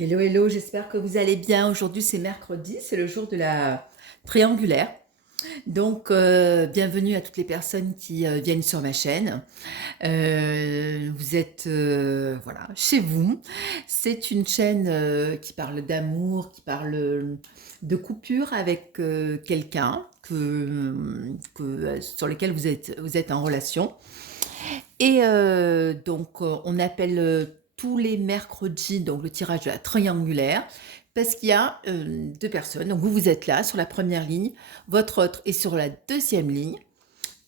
Hello, hello, j'espère que vous allez bien. Aujourd'hui, c'est mercredi, c'est le jour de la triangulaire. Donc, bienvenue à toutes les personnes qui viennent sur ma chaîne. Vous êtes voilà, chez vous. C'est une chaîne qui parle d'amour, qui parle de coupure avec quelqu'un sur lequel vous êtes en relation. Et donc, on appelle tous les mercredis donc le tirage de la triangulaire parce qu'il y a deux personnes. Donc, vous êtes là sur la première ligne, votre autre est sur la deuxième ligne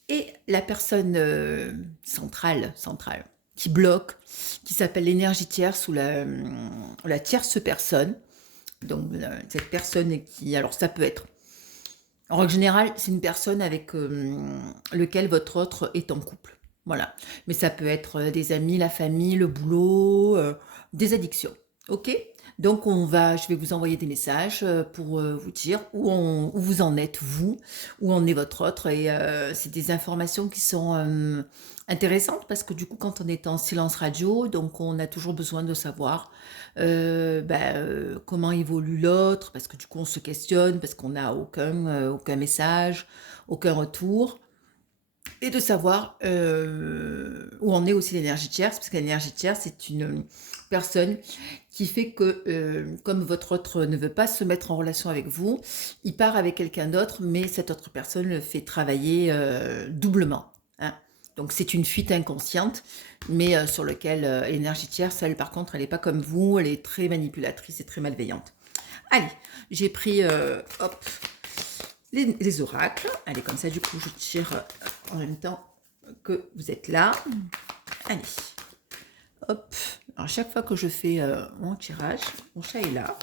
et la personne centrale qui bloque, qui s'appelle l'énergie tierce ou la tierce personne. Donc, cette personne qui, alors ça peut être, en règle générale, c'est une personne avec lequel votre autre est en couple. Voilà. Mais ça peut être des amis, la famille, le boulot, des addictions. Ok? Donc je vais vous envoyer des messages pour vous dire où vous en êtes, vous, où en est votre autre. Et c'est des informations qui sont intéressantes parce que du coup, quand on est en silence radio, donc on a toujours besoin de savoir comment évolue l'autre, parce que du coup, on se questionne, parce qu'on n'a aucun message, aucun retour et de savoir où en est aussi l'énergie tierce, parce que l'énergie tierce, c'est une personne qui fait que, comme votre autre ne veut pas se mettre en relation avec vous, il part avec quelqu'un d'autre, mais cette autre personne le fait travailler doublement. Hein. Donc c'est une fuite inconsciente, mais sur lequel l'énergie tierce, elle par contre, elle n'est pas comme vous, elle est très manipulatrice et très malveillante. Allez, j'ai pris hop, les oracles. Allez, comme ça, du coup, je tire en même temps que vous êtes là. Allez, hop. Alors, chaque fois que je fais mon tirage, mon chat est là.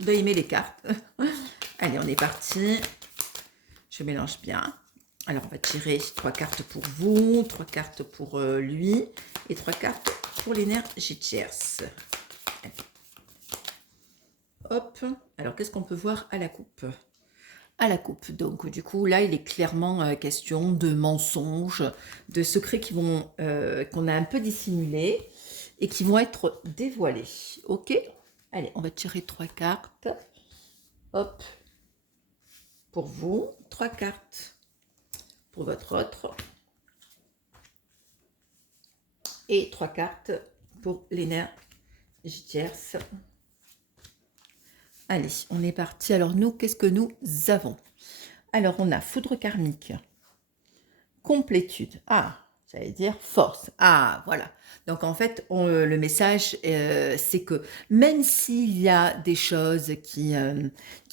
Il doit aimer les cartes. Allez, on est parti. Je mélange bien. Alors, on va tirer 3 cartes pour vous, 3 cartes pour lui et 3 cartes pour l'énergie tierce. Allez. Hop. Alors, qu'est-ce qu'on peut voir à la coupe ? À la coupe. Donc du coup là il est clairement question de mensonges, de secrets qu'on a un peu dissimulés et qui vont être dévoilés. Ok. Allez, on va tirer 3 cartes. Hop. Pour vous, 3 cartes pour votre autre et 3 cartes pour l'énergie tierce. Allez, on est parti. Alors nous, qu'est-ce que nous avons ? Alors on a foudre karmique, complétude. Ah, j'allais dire force. Ah, voilà. Donc en fait, le message, c'est que même s'il y a des choses qui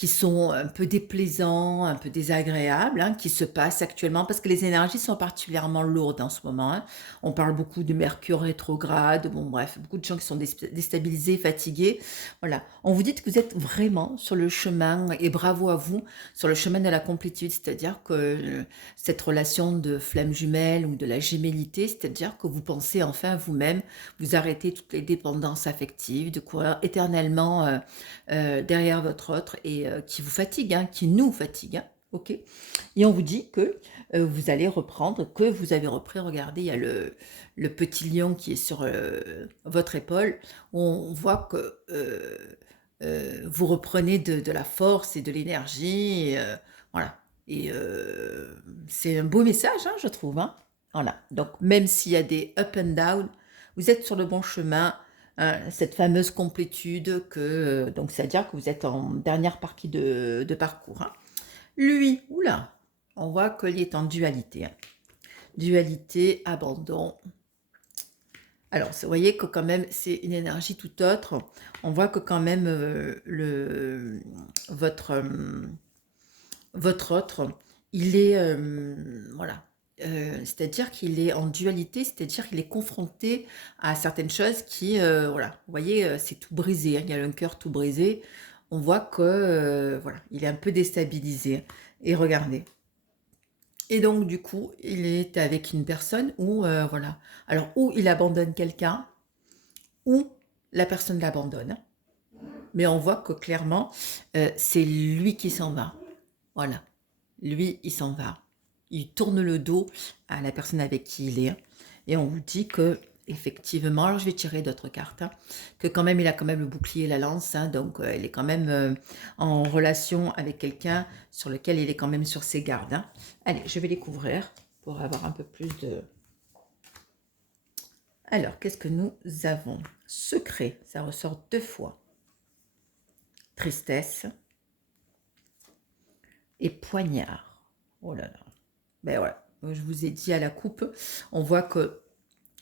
sont un peu déplaisants, un peu désagréables, hein, qui se passent actuellement, parce que les énergies sont particulièrement lourdes en ce moment. Hein. On parle beaucoup de Mercure rétrograde, bon bref, beaucoup de gens qui sont déstabilisés, fatigués. Voilà. On vous dit que vous êtes vraiment sur le chemin, et bravo à vous, sur le chemin de la complétude, c'est-à-dire que cette relation de flamme jumelle ou de la gémellité, c'est-à-dire que vous pensez enfin vous-même, vous arrêtez toutes les dépendances affectives, de courir éternellement derrière votre autre et qui vous fatigue, hein, qui nous fatigue. Hein, ok. Et on vous dit que vous allez reprendre, que vous avez repris. Regardez, il y a le petit lion qui est sur votre épaule. On voit que vous reprenez de la force et de l'énergie. Voilà. Et c'est un beau message, hein, je trouve. Hein. Voilà. Donc, même s'il y a des up and down, vous êtes sur le bon chemin. Hein, cette fameuse complétude donc c'est-à-dire que vous êtes en dernière partie de parcours. Hein. Lui, oula, on voit qu'il est en dualité. Hein. Dualité, abandon. Alors, vous voyez que quand même, c'est une énergie tout autre. On voit que quand même, votre autre, il est, voilà, c'est-à-dire qu'il est en dualité, c'est-à-dire qu'il est confronté à certaines choses qui, voilà, vous voyez, c'est tout brisé, hein, il y a un cœur tout brisé. On voit que, voilà, il est un peu déstabilisé. Et regardez. Et donc, du coup, il est avec une personne où, voilà, alors, où il abandonne quelqu'un, ou la personne l'abandonne. Mais on voit que clairement, c'est lui qui s'en va. Voilà. Lui, il s'en va. Il tourne le dos à la personne avec qui il est. Et on vous dit que effectivement, alors je vais tirer d'autres cartes, hein, que quand même, il a quand même le bouclier et la lance, hein, donc il est quand même en relation avec quelqu'un sur lequel il est quand même sur ses gardes. Hein. Allez, je vais les couvrir pour avoir un peu plus de... Alors, qu'est-ce que nous avons? Secret, ça ressort 2 fois. Tristesse et poignard. Oh là là. Ben voilà, je vous ai dit à la coupe, on voit que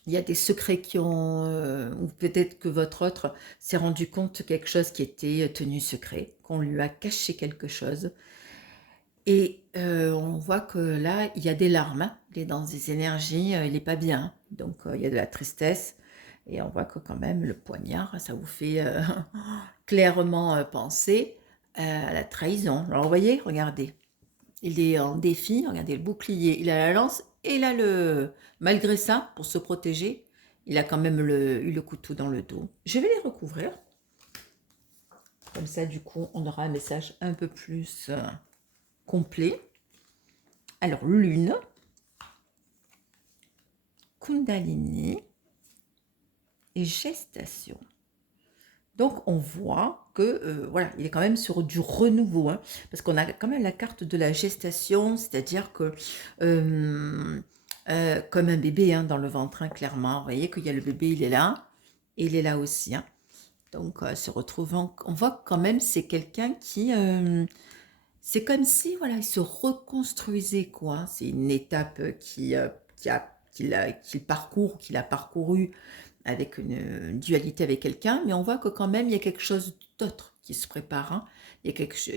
il y a des secrets qui ont... ou peut-être que votre autre s'est rendu compte de quelque chose qui était tenu secret, qu'on lui a caché quelque chose. Et on voit que là, il y a des larmes, hein. Il est dans des énergies, il n'est pas bien. Hein. Donc, il y a de la tristesse. Et on voit que quand même, le poignard, ça vous fait clairement penser à la trahison. Alors, vous voyez, regardez. Il est en défi, regardez le bouclier, il a la lance et il a le... Malgré ça, pour se protéger, il a quand même eu le couteau dans le dos. Je vais les recouvrir. Comme ça, du coup, on aura un message un peu plus complet. Alors, lune, kundalini et gestation. Donc, on voit que, voilà, il est quand même sur du renouveau, hein, parce qu'on a quand même la carte de la gestation, c'est-à-dire que, comme un bébé hein, dans le ventre, hein, clairement, vous voyez qu'il y a le bébé, il est là, et il est là aussi. Hein. Donc, se retrouvant, on voit quand même, c'est quelqu'un qui... c'est comme si, voilà, il se reconstruisait, quoi. C'est une étape qu'il parcourt, qu'il a parcouru avec une dualité avec quelqu'un, mais on voit que quand même, il y a quelque chose d'autre qui se prépare. Hein. Il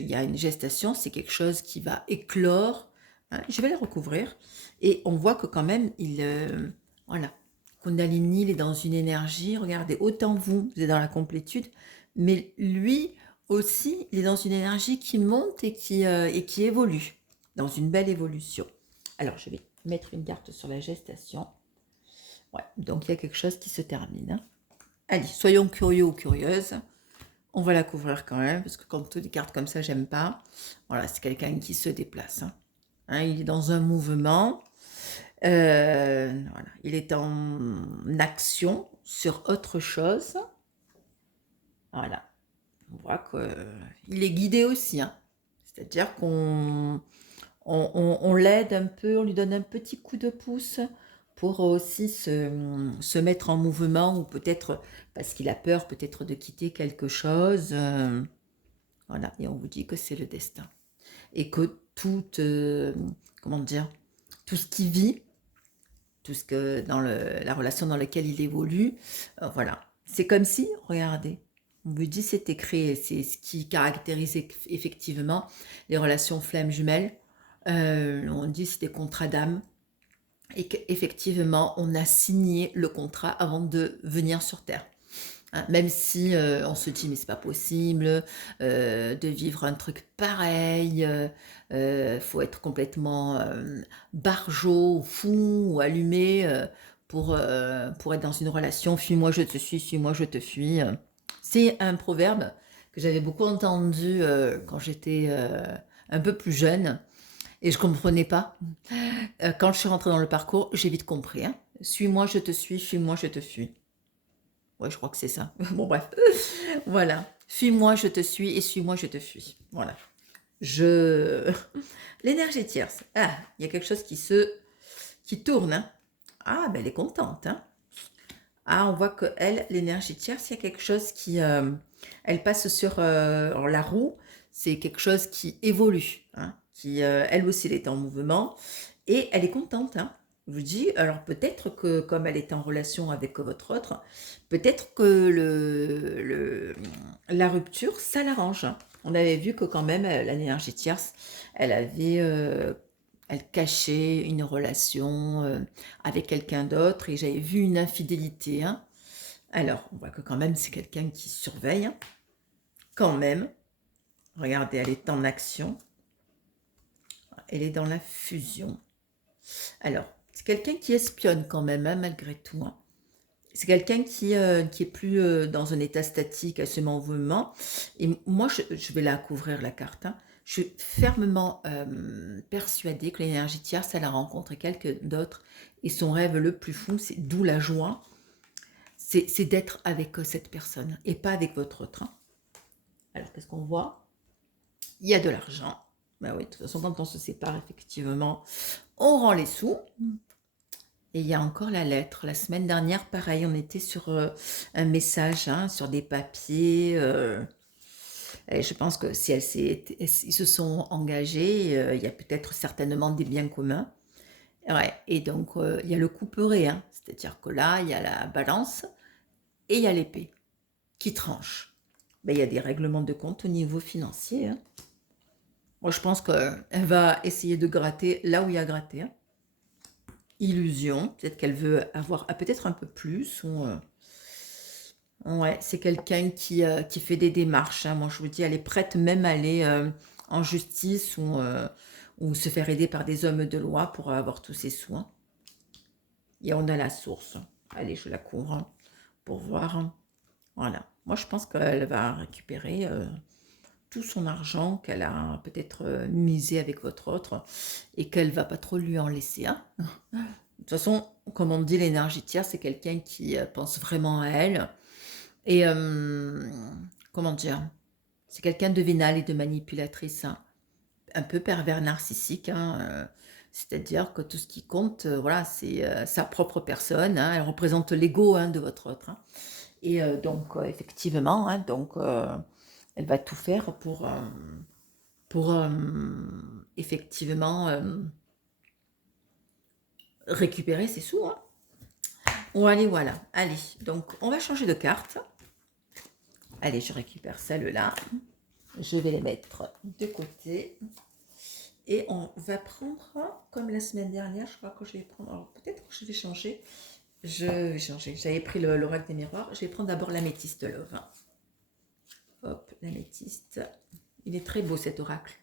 y a une gestation, c'est quelque chose qui va éclore. Hein. Je vais le recouvrir. Et on voit que quand même, voilà, Kundalini, il est dans une énergie. Regardez, autant vous êtes dans la complétude, mais lui aussi, il est dans une énergie qui monte et qui évolue, dans une belle évolution. Alors, je vais mettre une carte sur la gestation. Ouais, donc il y a quelque chose qui se termine. Hein. Allez, soyons curieux ou curieuses. On va la couvrir quand même, parce que quand toutes les cartes comme ça, j'aime pas. Voilà, c'est quelqu'un qui se déplace. Hein. Hein, il est dans un mouvement. Voilà, il est en action sur autre chose. Voilà. On voit qu'il est guidé aussi. Hein. C'est-à-dire qu'on l'aide un peu, on lui donne un petit coup de pouce pour aussi se mettre en mouvement ou peut-être parce qu'il a peur peut-être de quitter quelque chose. Voilà, et on vous dit que c'est le destin. Et que comment dire, tout ce qu'il vit, tout ce que dans la relation dans laquelle il évolue, voilà. C'est comme si, regardez, on vous dit c'était créé, c'est ce qui caractérise effectivement les relations flammes jumelles. On dit c'est des contrats d'âme et qu'effectivement on a signé le contrat avant de venir sur Terre. Hein, même si on se dit mais c'est pas possible de vivre un truc pareil, faut être complètement barjot, fou ou allumé pour être dans une relation. Fuis-moi, je te suis, suis-moi, je te fuis. C'est un proverbe que j'avais beaucoup entendu quand j'étais un peu plus jeune et je comprenais pas. Quand je suis rentrée dans le parcours, j'ai vite compris. Hein. Suis-moi, je te suis, fuis-moi, je te fuis. Ouais, je crois que c'est ça. Bon, bref. Voilà. Fuis-moi, je te suis et suis-moi, je te fuis. Voilà. L'énergie tierce. Ah, il y a quelque chose qui tourne. Hein. Ah, ben elle est contente. Hein. Ah, on voit que elle, l'énergie tierce, il y a quelque chose qui... elle passe sur la roue. C'est quelque chose qui évolue. Hein, qui, elle aussi, elle est en mouvement. Et elle est contente. Hein. Je vous dis, alors peut-être que comme elle est en relation avec votre autre, peut-être que la rupture, ça l'arrange. Hein. On avait vu que quand même, l'énergie tierce, elle cachait une relation avec quelqu'un d'autre et j'avais vu une infidélité. Hein. Alors, on voit que quand même, c'est quelqu'un qui surveille. Hein. Quand même. Regardez, elle est en action. Elle est dans la fusion. Alors, c'est quelqu'un qui espionne quand même, hein, malgré tout. Hein. C'est quelqu'un qui est plus dans un état statique, assez en mouvement. Et moi, je vais la couvrir, la carte. Hein. Je suis fermement persuadée que l'énergie tierce, elle a rencontré quelqu'un d'autre. Et son rêve le plus fou, c'est d'où la joie. c'est d'être avec cette personne et pas avec votre autre, hein. Alors, qu'est-ce qu'on voit? Il y a de l'argent. Ben oui, de toute façon, quand on se sépare, effectivement, on rend les sous. Et il y a encore la lettre. La semaine dernière, pareil, on était sur un message, hein, sur des papiers. Et je pense que si ils se sont engagés, il y a peut-être certainement des biens communs. Ouais, et donc, il y a le couperet, hein, c'est-à-dire que là, il y a la balance et il y a l'épée qui tranche. Ben, il y a des règlements de compte au niveau financier, hein. Moi, je pense qu'elle va essayer de gratter là où il y a gratté, hein. Illusion, peut-être qu'elle veut avoir peut-être un peu plus. Ouais, c'est quelqu'un qui fait des démarches, hein. Moi, je vous dis, elle est prête même à aller en justice ou se faire aider par des hommes de loi pour avoir tous ses soins. Et on a la source. Allez, je la couvre, hein, pour voir, hein. Voilà. Moi, je pense qu'elle va récupérer tout son argent qu'elle a peut-être misé avec votre autre et qu'elle va pas trop lui en laisser, hein. De toute façon, comme on dit, l'énergie tiers, c'est quelqu'un qui pense vraiment à elle. Et comment dire? C'est quelqu'un de vénal et de manipulatrice, hein. Un peu pervers narcissique, hein, c'est-à-dire que tout ce qui compte, voilà, c'est sa propre personne, hein. Elle représente l'ego, hein, de votre autre, hein. Et donc, effectivement, hein, donc, elle va tout faire pour effectivement récupérer ses sous, hein. Bon, allez, voilà. Allez, donc, on va changer de carte. Allez, je récupère celle-là. Je vais les mettre de côté. Et on va prendre, comme la semaine dernière, je crois que je vais prendre, alors peut-être que je vais changer. Je vais changer. J'avais pris l'oracle des miroirs. Je vais prendre d'abord l'améthyste love, hein. Hop, l'améthyste. Il est très beau cet oracle.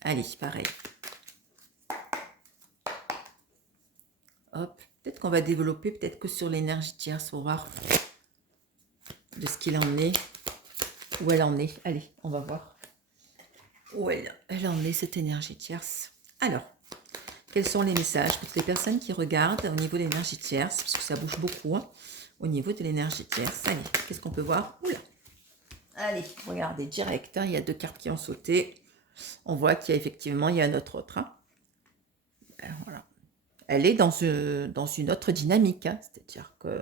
Allez, pareil. Hop, peut-être qu'on va développer, peut-être que sur l'énergie tierce, pour voir de ce qu'il en est, où elle en est. Allez, on va voir où elle en est, cette énergie tierce. Alors, quels sont les messages pour toutes les personnes qui regardent au niveau de l'énergie tierce, parce que ça bouge beaucoup, hein, au niveau de l'énergie tierce. Allez, qu'est-ce qu'on peut voir? Oula. Allez, regardez, direct, hein, il y a 2 cartes qui ont sauté. On voit qu'il y a effectivement, il y a un autre, hein. Voilà. Elle est dans une autre dynamique, hein, c'est-à-dire que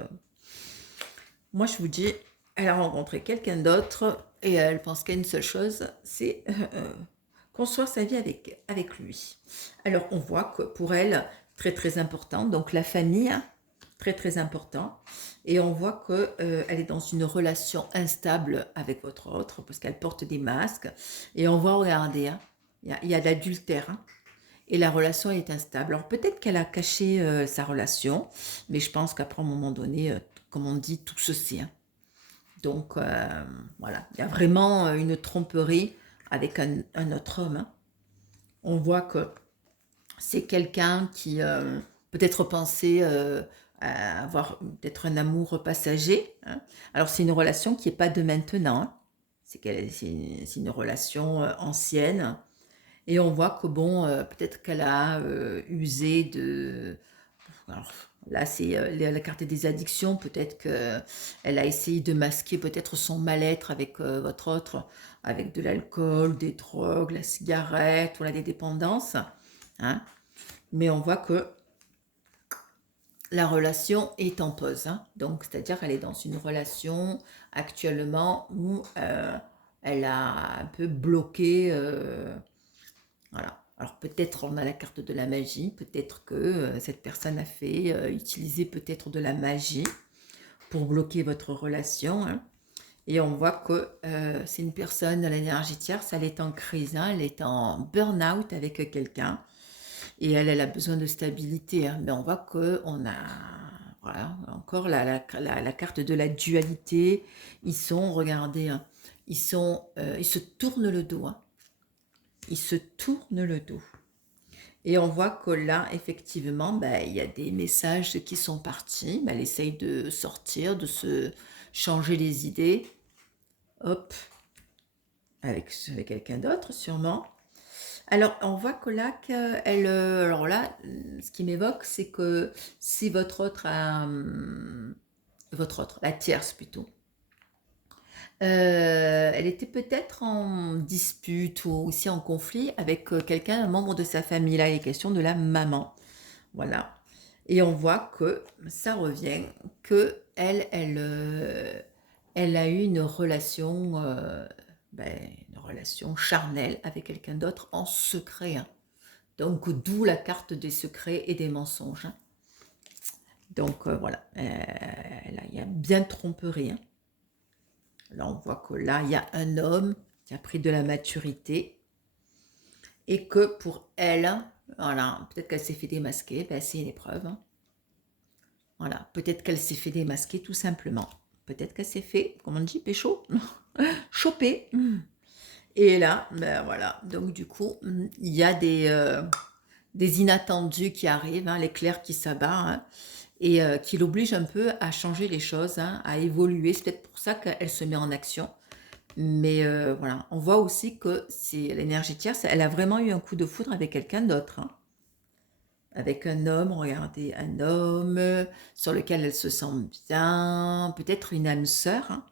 moi, je vous dis, elle a rencontré quelqu'un d'autre et elle pense qu'à une seule chose, c'est construire sa vie avec lui. Alors, on voit que pour elle, très très important, donc la famille, hein, très très important. Et on voit qu'elle est dans une relation instable avec votre autre, parce qu'elle porte des masques. Et on voit, regardez, hein, il y a de l'adultère, hein, et la relation est instable. Alors peut-être qu'elle a caché sa relation, mais je pense qu'après un moment donné, comme on dit, tout se sait, hein. Donc voilà, il y a vraiment une tromperie avec un autre homme, hein. On voit que c'est quelqu'un qui peut-être pensait à avoir peut-être un amour passager, hein. Alors c'est une relation qui n'est pas de maintenant, hein. C'est une relation ancienne. Et on voit que bon, peut-être qu'elle a usé de... Alors, là, c'est la carte des addictions. Peut-être qu'elle a essayé de masquer peut-être son mal-être avec votre autre, avec de l'alcool, des drogues, la cigarette, voilà, des dépendances, hein. Mais on voit que la relation est en pause, hein. Donc, c'est-à-dire qu'elle est dans une relation actuellement où elle a un peu bloqué... voilà. Alors peut-être on a la carte de la magie, peut-être que cette personne a fait utiliser peut-être de la magie pour bloquer votre relation, hein. Et on voit que c'est une personne à l'énergie tierce, elle est en crise, hein, elle est en burn-out avec quelqu'un. Et elle a besoin de stabilité, hein. Mais on voit qu'on a voilà, encore la carte de la dualité. Ils sont, regardez, hein, ils se tournent le dos, hein. Ils se tournent le dos. Et on voit que là, effectivement, bah, il y a des messages qui sont partis. Bah, elle essaye de sortir, de se changer les idées. Hop, avec quelqu'un d'autre, sûrement. Alors, on voit que là, alors là, ce qui m'évoque, c'est que si votre autre votre autre, la tierce plutôt. Elle était peut-être en dispute ou aussi en conflit avec quelqu'un, un membre de sa famille. Là, il est question de la maman. Voilà. Et on voit que ça revient, que elle a eu une relation charnelle avec quelqu'un d'autre en secret, hein. Donc, d'où la carte des secrets et des mensonges, hein. Donc, voilà. Là, il y a bien tromperie, hein. Là, on voit que là, il y a un homme qui a pris de la maturité et que pour elle, voilà, peut-être qu'elle s'est fait démasquer, ben, c'est une épreuve, hein. Voilà, peut-être qu'elle s'est fait démasquer tout simplement. Peut-être qu'elle s'est fait, comment on dit, pécho, choper. Et là, ben voilà, donc du coup, il y a des inattendus qui arrivent, hein, l'éclair qui s'abat, hein, et qui l'oblige un peu à changer les choses, hein, à évoluer. C'est peut-être pour ça qu'elle se met en action. Mais voilà, on voit aussi que c'est l'énergie tierce, elle a vraiment eu un coup de foudre avec quelqu'un d'autre, hein. Avec un homme, regardez, un homme sur lequel elle se sent bien, peut-être une âme sœur, hein.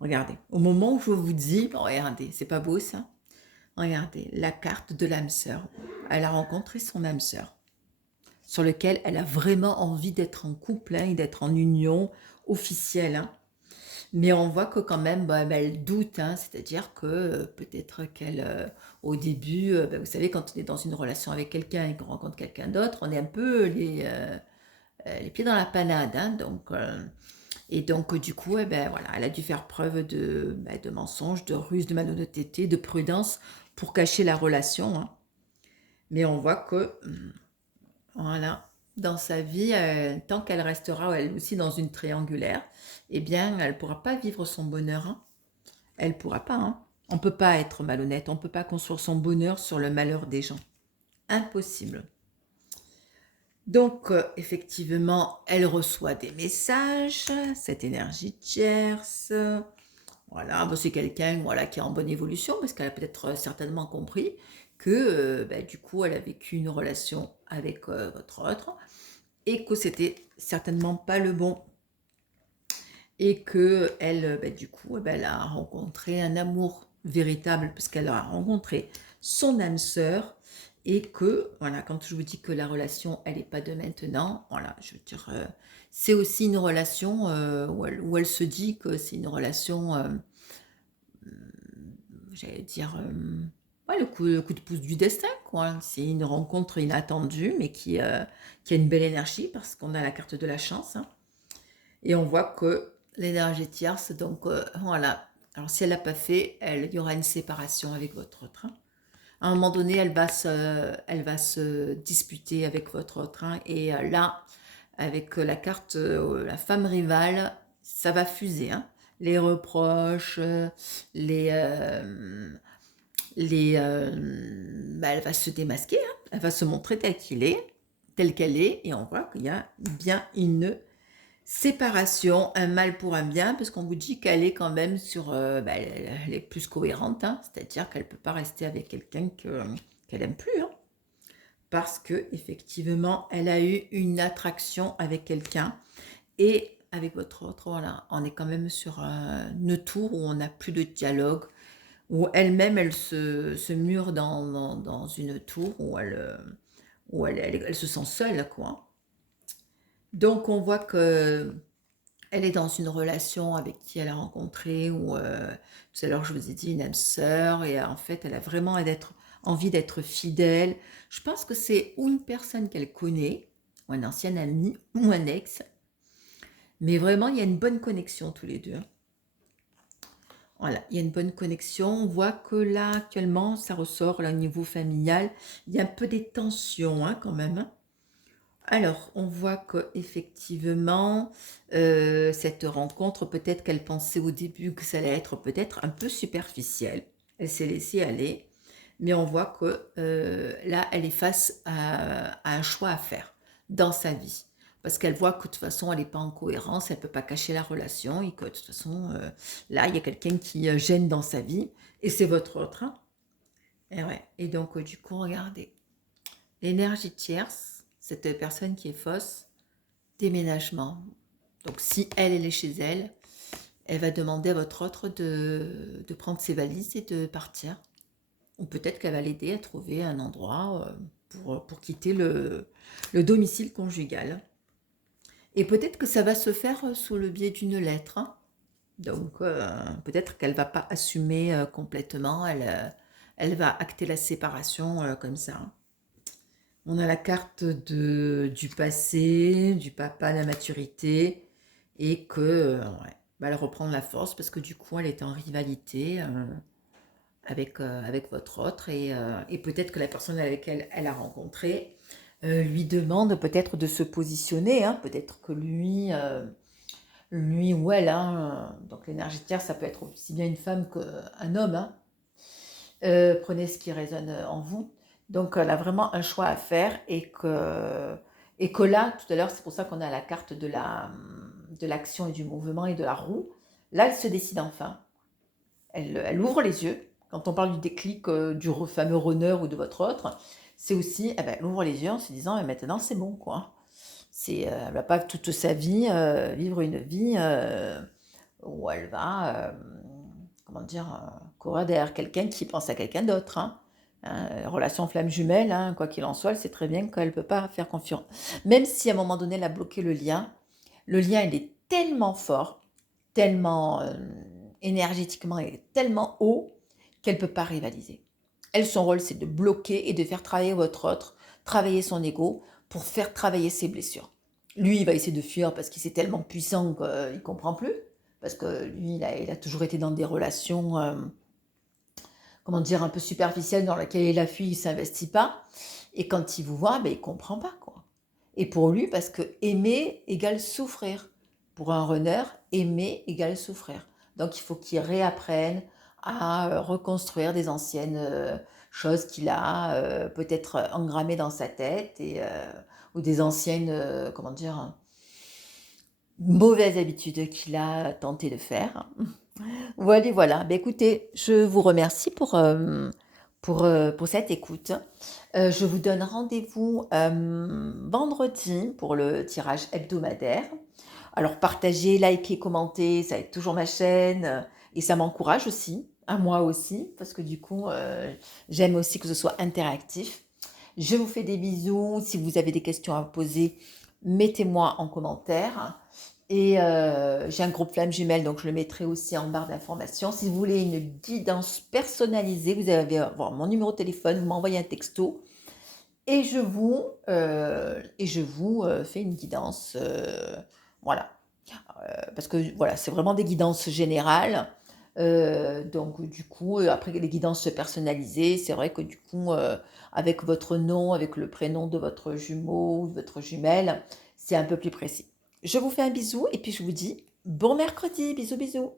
Regardez, au moment où je vous dis, regardez, c'est pas beau ça? Regardez, la carte de l'âme sœur. Elle a rencontré son âme sœur, sur lequel elle a vraiment envie d'être en couple, hein, et d'être en union officielle, hein. Mais on voit que quand même, bah, elle doute, hein, c'est-à-dire que peut-être qu'elle, au début, bah, vous savez, quand on est dans une relation avec quelqu'un et qu'on rencontre quelqu'un d'autre, on est un peu les pieds dans la panade, hein, donc, et donc du coup, eh ben, voilà, elle a dû faire preuve de mensonges, de ruse, de malhonnêteté, de prudence pour cacher la relation, hein. Mais on voit que voilà. Dans sa vie, tant qu'elle restera elle aussi dans une triangulaire, eh bien, elle ne pourra pas vivre son bonheur, hein. Elle ne pourra pas, hein. On ne peut pas être malhonnête, on ne peut pas construire son bonheur sur le malheur des gens. Impossible. Donc, effectivement, elle reçoit des messages, cette énergie tierce. Voilà, bah, c'est quelqu'un voilà, qui est en bonne évolution parce qu'elle a peut-être certainement compris que bah, du coup, elle a vécu une relation avec votre autre et que c'était certainement pas le bon et que elle, bah, du coup, bah, elle a rencontré un amour véritable parce qu'elle a rencontré son âme sœur et que, voilà, quand je vous dis que la relation, elle n'est pas de maintenant, voilà, je veux dire, c'est aussi une relation où elle se dit que c'est une relation, j'allais dire, ouais, le coup de pouce du destin, quoi. C'est une rencontre inattendue, mais qui a une belle énergie parce qu'on a la carte de la chance, hein. Et on voit que l'énergie tierce, donc voilà. Alors si elle l'a pas fait, il y aura une séparation avec votre autre, hein. À un moment donné, elle va se disputer avec votre autre, hein, et là, avec la carte, la femme rivale, ça va fuser, hein. Les reproches, les, euh, bah, elle va se démasquer, hein. Elle va se montrer telle qu'elle est, et on voit qu'il y a bien une séparation, un mal pour un bien, parce qu'on vous dit qu'elle est quand même sur, bah, elle est plus cohérente, hein, c'est-à-dire qu'elle ne peut pas rester avec quelqu'un qu'elle aime plus, hein, parce que effectivement, elle a eu une attraction avec quelqu'un et avec votre autre, voilà, on est quand même sur une tour où on n'a plus de dialogue, où elle-même, elle se mure dans une tour où elle se sent seule, quoi. Donc on voit que elle est dans une relation avec qui elle a rencontré, ou tout à l'heure je vous ai dit une âme sœur, et en fait elle a vraiment envie d'être fidèle. Je pense que c'est ou une personne qu'elle connaît, ou un ancien ami, ou un ex, mais vraiment il y a une bonne connexion tous les deux, hein. Voilà, il y a une bonne connexion. On voit que là actuellement ça ressort là, au niveau familial, il y a un peu des tensions, hein, quand même, hein. Alors, on voit qu'effectivement, cette rencontre, peut-être qu'elle pensait au début que ça allait être peut-être un peu superficiel. Elle s'est laissée aller, mais on voit que là, elle est face à un choix à faire dans sa vie. Parce qu'elle voit que de toute façon, elle n'est pas en cohérence, elle ne peut pas cacher la relation, et que de toute façon, là, il y a quelqu'un qui gêne dans sa vie, et c'est votre autre, hein. Et, ouais. Et donc, du coup, regardez. L'énergie tierce, cette personne qui est fausse, déménagement. Donc si elle est chez elle, elle va demander à votre autre de prendre ses valises et de partir. Ou peut-être qu'elle va l'aider à trouver un endroit pour quitter le domicile conjugal. Et peut-être que ça va se faire sous le biais d'une lettre, hein. Donc peut-être qu'elle va pas assumer complètement, elle va acter la séparation comme ça, hein. On a la carte du passé, du papa, la maturité, et que ouais, bah, elle reprend de la force parce que du coup elle est en rivalité avec votre autre, et peut-être que la personne avec laquelle elle a rencontré lui demande peut-être de se positionner, hein, peut-être que lui ou elle, hein, donc l'énergétière ça peut être aussi bien une femme qu'un homme, hein. Prenez ce qui résonne en vous. Donc elle a vraiment un choix à faire, et que là, tout à l'heure, c'est pour ça qu'on a la carte de l'action et du mouvement et de la roue. Là, elle se décide enfin. Elle ouvre les yeux. Quand on parle du déclic du fameux runner ou de votre autre, c'est aussi, elle ouvre les yeux en se disant, maintenant c'est bon, quoi. Elle va pas toute sa vie vivre une vie où elle va, comment dire, courir derrière quelqu'un qui pense à quelqu'un d'autre, hein. Relation flamme jumelle, hein, quoi qu'il en soit, elle sait très bien qu'elle ne peut pas faire confiance. Même si à un moment donné, elle a bloqué le lien, il est tellement fort, tellement énergétiquement, il est tellement haut qu'elle ne peut pas rivaliser. Elle, son rôle, c'est de bloquer et de faire travailler votre autre, travailler son ego pour faire travailler ses blessures. Lui, il va essayer de fuir parce qu'il est tellement puissant qu'il ne comprend plus. Parce que lui, il a toujours été dans des relations, comment dire, un peu superficielles dans lesquelles il a fui, il ne s'investit pas. Et quand il vous voit, ben, il ne comprend pas, quoi. Et pour lui, parce que aimer égale souffrir. Pour un runner, aimer égale souffrir. Donc il faut qu'il réapprenne à reconstruire des anciennes choses qu'il a peut-être engrammées dans sa tête, ou des anciennes, comment dire, mauvaises habitudes qu'il a tenté de faire. Voilà, voilà. Ben, écoutez, je vous remercie pour cette écoute. Je vous donne rendez-vous vendredi pour le tirage hebdomadaire. Alors, partagez, likez, commentez, ça aide toujours ma chaîne et ça m'encourage aussi, à moi aussi, parce que du coup, j'aime aussi que ce soit interactif. Je vous fais des bisous. Si vous avez des questions à poser, mettez-moi en commentaire. Et j'ai un groupe Flamme Jumelle, donc je le mettrai aussi en barre d'informations. Si vous voulez une guidance personnalisée, vous allez avoir mon numéro de téléphone, vous m'envoyez un texto et je vous fais une guidance. Voilà. Parce que voilà, c'est vraiment des guidances générales. Donc du coup, après les guidances personnalisées, c'est vrai que du coup, avec votre nom, avec le prénom de votre jumeau ou de votre jumelle, c'est un peu plus précis. Je vous fais un bisou et puis je vous dis bon mercredi, bisous bisous.